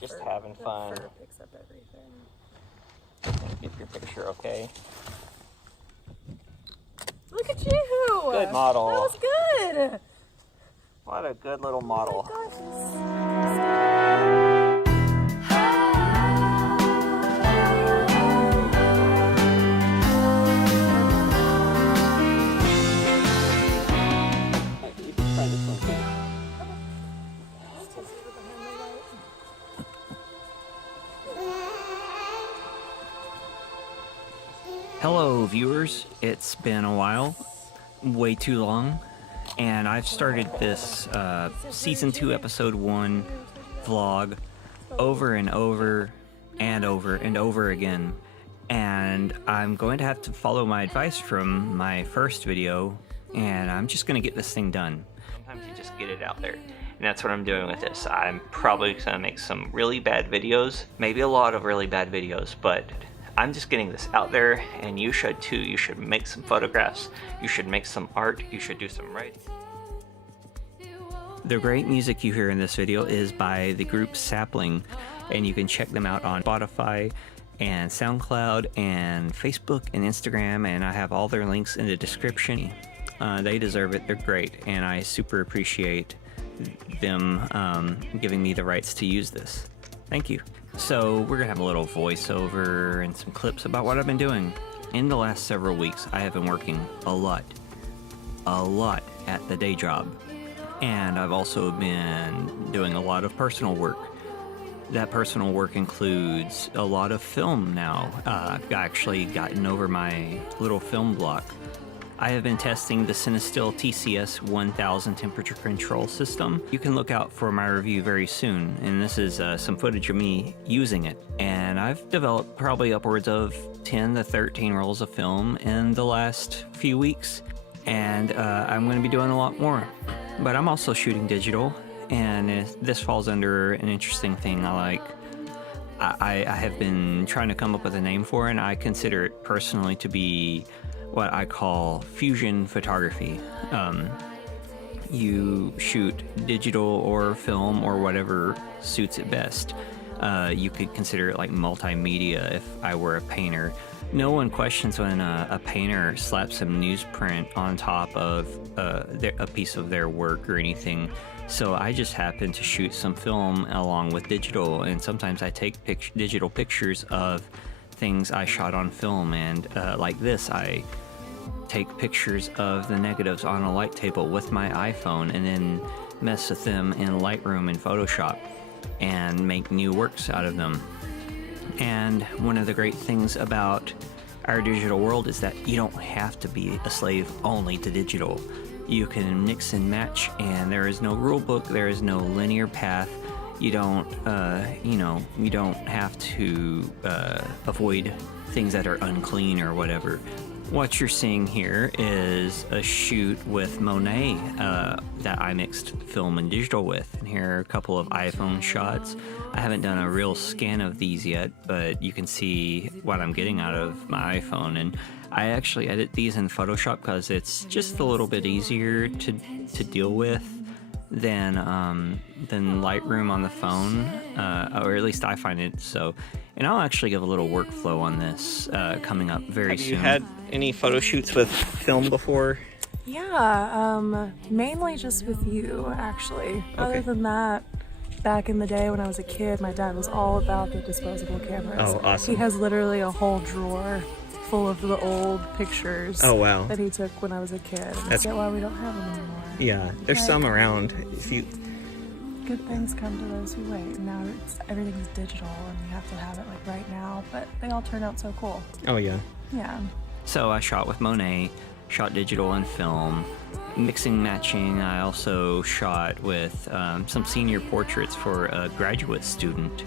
Just having fun. The fur picks up everything. Get your picture, okay? Look at you! Good model. That was good! What a good little model. Oh my gosh. You can try this one too. Hello viewers, it's been a while, way too long, and I've started this season 2 episode 1 vlog over and over and over and over again, and I'm going to have to follow my advice from my first video, and I'm just going to get this thing done. Sometimes you just get it out there. And that's what I'm doing with this. I'm probably going to make some really bad videos, maybe a lot of really bad videos, but I'm just getting this out there, and you should too. You should make some photographs, you should make some art, you should do some writing. The great music you hear in this video is by the group Sapling, and you can check them out on Spotify and SoundCloud and Facebook and Instagram, and I have all their links in the description. They deserve it, they're great, and I super appreciate them giving me the rights to use this. Thank you. So we're gonna have a little voiceover and some clips about what I've been doing. In the last several weeks, I have been working a lot at the day job. And I've also been doing a lot of personal work. That personal work includes a lot of film now. I've actually gotten over my little film block. I have been testing the Cinestill TCS 1000 temperature control system. You can look out for my review very soon, and this is some footage of me using it. And I've developed probably upwards of 10 to 13 rolls of film in the last few weeks, and I'm going to be doing a lot more. But I'm also shooting digital, and this falls under an interesting thing I like. I have been trying to come up with a name for it, and I consider it personally to be what I call fusion photography. You shoot digital or film or whatever suits it best. You could consider it like multimedia if I were a painter. No one questions when a painter slaps some newsprint on top of a piece of their work or anything. So I just happen to shoot some film along with digital, and sometimes I take digital pictures of things I shot on film, and like this, I take pictures of the negatives on a light table with my iPhone and then mess with them in Lightroom and Photoshop and make new works out of them. And one of the great things about our digital world is that you don't have to be a slave only to digital. You can mix and match, and there is no rule book, there is no linear path. You don't, you don't have to avoid things that are unclean or whatever. What you're seeing here is a shoot with Monet that I mixed film and digital with. And here are a couple of iPhone shots. I haven't done a real scan of these yet, but you can see what I'm getting out of my iPhone. And I actually edit these in Photoshop because it's just a little bit easier to deal with than Lightroom on the phone, or at least I find it so. And I'll actually give a little workflow on this coming up very soon. Have you had any photo shoots with film before? Yeah, mainly just with you, actually. Okay. Other than that, back in the day when I was a kid, my dad was all about the disposable cameras. Oh, awesome. He has literally a whole drawer full of the old pictures that he took when I was a kid. That's why we don't have them anymore. Yeah, there's some around. If you good things come to those who wait. And now everything's digital, and you have to have it like right now. But they all turn out so cool. Oh yeah. Yeah. So I shot with Monet, shot digital and film, mixing, matching. I also shot with some senior portraits for a graduate student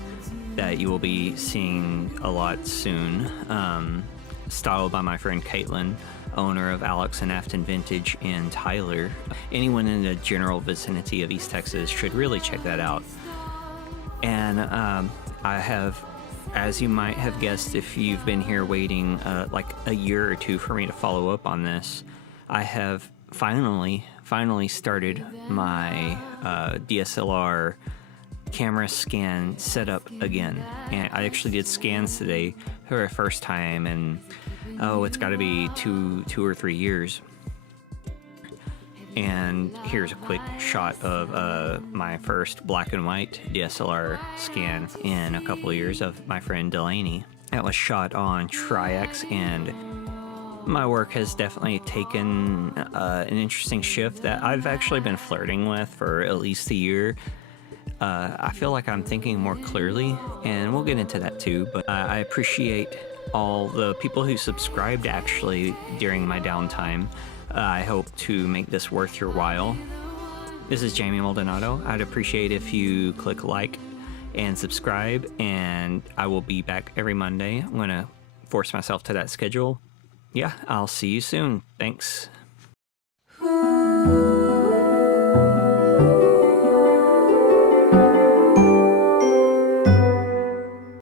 that you will be seeing a lot soon. Styled by my friend Caitlin, owner of Alex and Afton Vintage in Tyler. Anyone in the general vicinity of East Texas should really check that out. And I have, as you might have guessed if you've been here waiting like a year or two for me to follow up on this, I have finally started my DSLR camera scan setup again. And I actually did scans today for the first time, and it's got to be two or 3 years. And here's a quick shot of my first black and white DSLR scan in a couple of years of my friend Delaney. That was shot on Tri-X, and my work has definitely taken an interesting shift that I've actually been flirting with for at least a year. I feel like I'm thinking more clearly, and we'll get into that too, but I appreciate all the people who subscribed actually during my downtime. I hope to make this worth your while. This is Jamie Maldonado. I'd appreciate if you click like and subscribe, and I will be back every Monday. I'm going to force myself to that schedule. Yeah, I'll see you soon. Thanks.